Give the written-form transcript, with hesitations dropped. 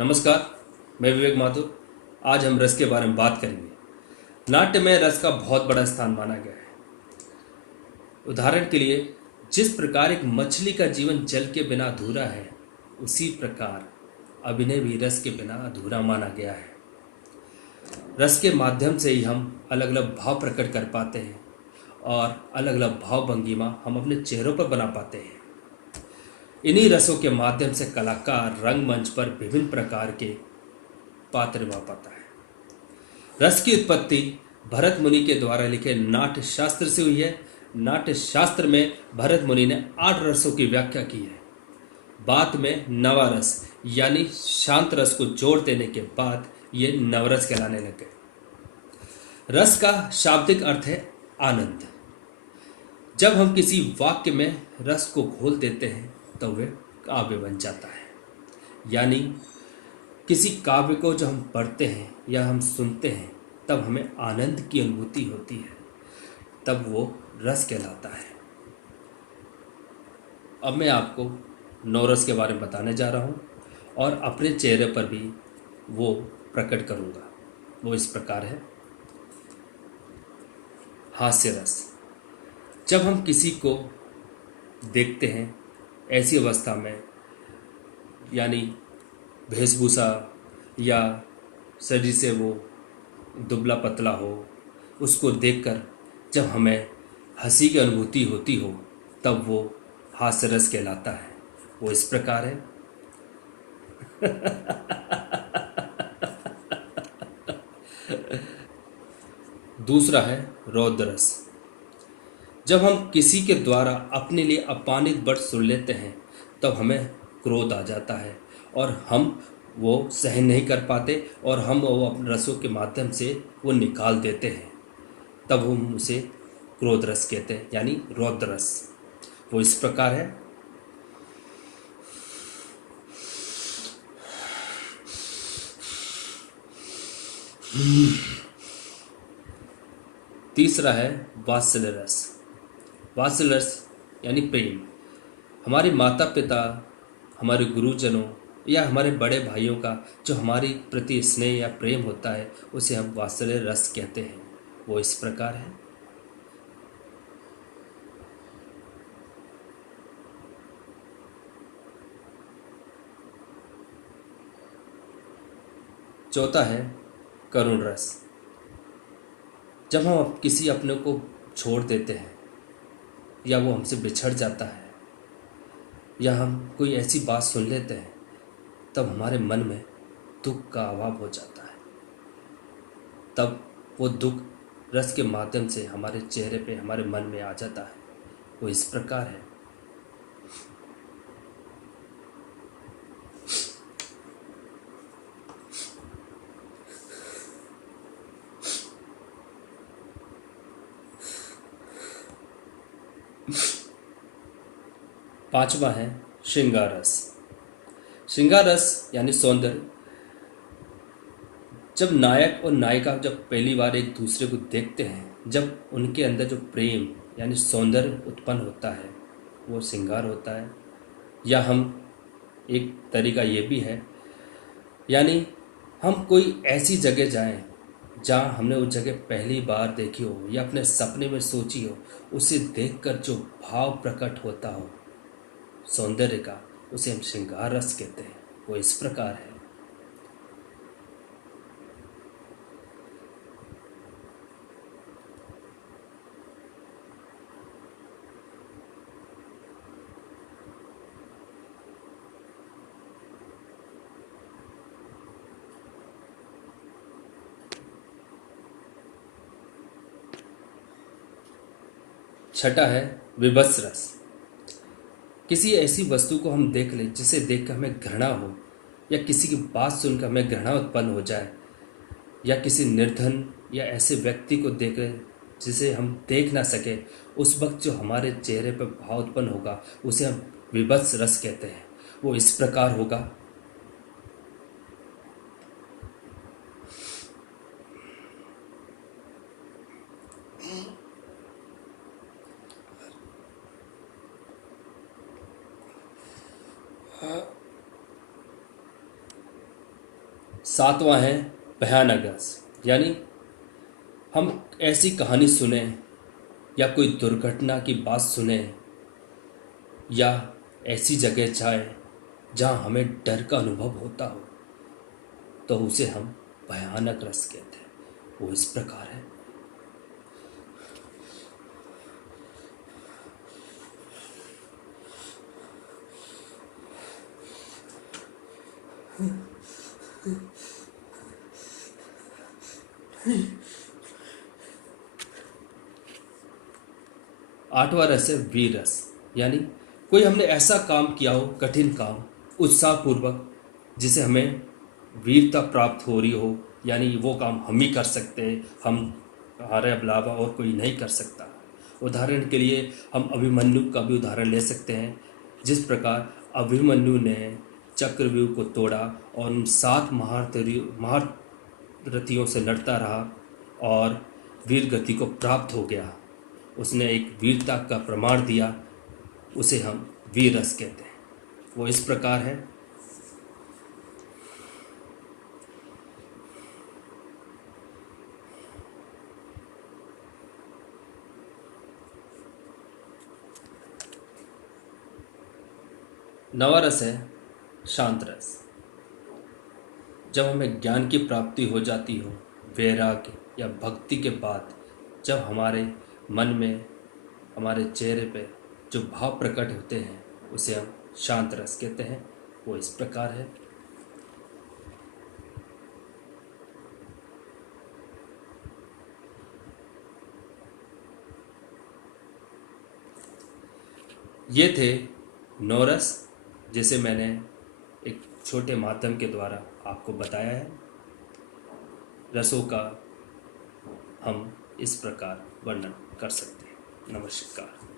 नमस्कार, मैं विवेक माथुर। आज हम रस के बारे में बात करेंगे। नाट्य में रस का बहुत बड़ा स्थान माना गया है। उदाहरण के लिए, जिस प्रकार एक मछली का जीवन जल के बिना अधूरा है, उसी प्रकार अभिनय भी रस के बिना अधूरा माना गया है। रस के माध्यम से ही हम अलग अलग भाव प्रकट कर पाते हैं और अलग अलग भाव भंगिमा हम अपने चेहरों पर बना पाते हैं। इन्हीं रसों के माध्यम से कलाकार रंगमंच पर विभिन्न प्रकार के पात्र निभा पाता है। रस की उत्पत्ति भरत मुनि के द्वारा लिखे नाट्य शास्त्र से हुई है। नाट्य शास्त्र में भरत मुनि ने 8 रसों की व्याख्या की है। बाद में नवारस यानी शांत रस को जोड़ देने के बाद ये नवरस कहलाने लगे। रस का शाब्दिक अर्थ है आनंद। जब हम किसी वाक्य में रस को घोल देते हैं तो वह काव्य बन जाता है। यानी किसी काव्य को जब हम पढ़ते हैं या हम सुनते हैं तब हमें आनंद की अनुभूति होती है, तब वो रस कहलाता है। अब मैं आपको नवरस के बारे में बताने जा रहा हूँ और अपने चेहरे पर भी वो प्रकट करूँगा। वो इस प्रकार है। हास्य रस। जब हम किसी को देखते हैं ऐसी अवस्था में, यानी वेशभूषा या शरीर से वो दुबला पतला हो, उसको देखकर जब हमें हंसी की अनुभूति होती हो तब वो हास्य रस कहलाता है। वो इस प्रकार है। दूसरा है रौद्र रस। जब हम किसी के द्वारा अपने लिए अपमानित वर्ड सुन लेते हैं तब हमें क्रोध आ जाता है और हम वो सहन नहीं कर पाते और हम वो अपने रसों के माध्यम से वो निकाल देते हैं। तब हम उसे क्रोध रस कहते हैं, यानी रौद्र रस। वो इस प्रकार है। तीसरा है वात्सल्य रस। वात्सल्य रस यानी प्रेम। हमारे माता पिता, हमारे गुरुजनों या हमारे बड़े भाइयों का जो हमारी प्रति स्नेह या प्रेम होता है उसे हम वात्सल्य रस कहते हैं। वो इस प्रकार है। चौथा है करुण रस। जब हम किसी अपने को छोड़ देते हैं या वो हमसे बिछड़ जाता है या हम कोई ऐसी बात सुन लेते हैं तब हमारे मन में दुख का अभाव हो जाता है। तब वो दुख रस के माध्यम से हमारे चेहरे पे, हमारे मन में आ जाता है। वो इस प्रकार है। पांचवा है श्रृंगार रस। श्रृंगार रस यानी सौंदर्य। जब नायक और नायिका जब पहली बार एक दूसरे को देखते हैं, जब उनके अंदर जो प्रेम यानी सौंदर्य उत्पन्न होता है वो श्रृंगार होता है। या हम एक तरीका ये भी है, यानी हम कोई ऐसी जगह जाएं जहाँ हमने उस जगह पहली बार देखी हो या अपने सपने में सोची हो, उसे देखकर जो भाव प्रकट होता हो सौंदर्य का, उसे हम श्रृंगार रस कहते हैं। वो इस प्रकार है। छठा है विभत्स रस। किसी ऐसी वस्तु को हम देख लें जिसे देखकर हमें घृणा हो या किसी की बात सुनकर हमें घृणा उत्पन्न हो जाए या किसी निर्धन या ऐसे व्यक्ति को देख जिसे हम देख ना सके, उस वक्त जो हमारे चेहरे पर भाव उत्पन्न होगा उसे हम विभत्स रस कहते हैं। वो इस प्रकार होगा। सातवां है भयानक रस, यानी हम ऐसी कहानी सुने या कोई दुर्घटना की बात सुने या ऐसी जगह जाए जहाँ हमें डर का अनुभव होता हो, तो उसे हम भयानक रस कहते हैं। वो इस प्रकार है। आठवां रस है वीर रस, यानी कोई हमने ऐसा काम किया हो, कठिन काम, उत्साहपूर्वक, जिसे हमें वीरता प्राप्त हो रही हो, यानी वो काम हम ही कर सकते हैं, हम हमारे अलावा और कोई नहीं कर सकता। उदाहरण के लिए हम अभिमन्यु का भी उदाहरण ले सकते हैं। जिस प्रकार अभिमन्यु ने चक्रव्यूह को तोड़ा और उन 7 महारथियों से लड़ता रहा और वीर गति को प्राप्त हो गया, उसने एक वीरता का प्रमाण दिया, उसे हम वीर रस कहते हैं। वो इस प्रकार है। नवा रस है शांत रस। जब हमें ज्ञान की प्राप्ति हो जाती हो, वैराग्य या भक्ति के बाद जब हमारे मन में, हमारे चेहरे पे जो भाव प्रकट होते हैं, उसे हम शांत रस कहते हैं। वो इस प्रकार है। ये थे 9 रस, जिसे मैंने एक छोटे माध्यम के द्वारा आपको बताया है। रसों का हम इस प्रकार वर्णन कर सकते हैं। नमस्कार।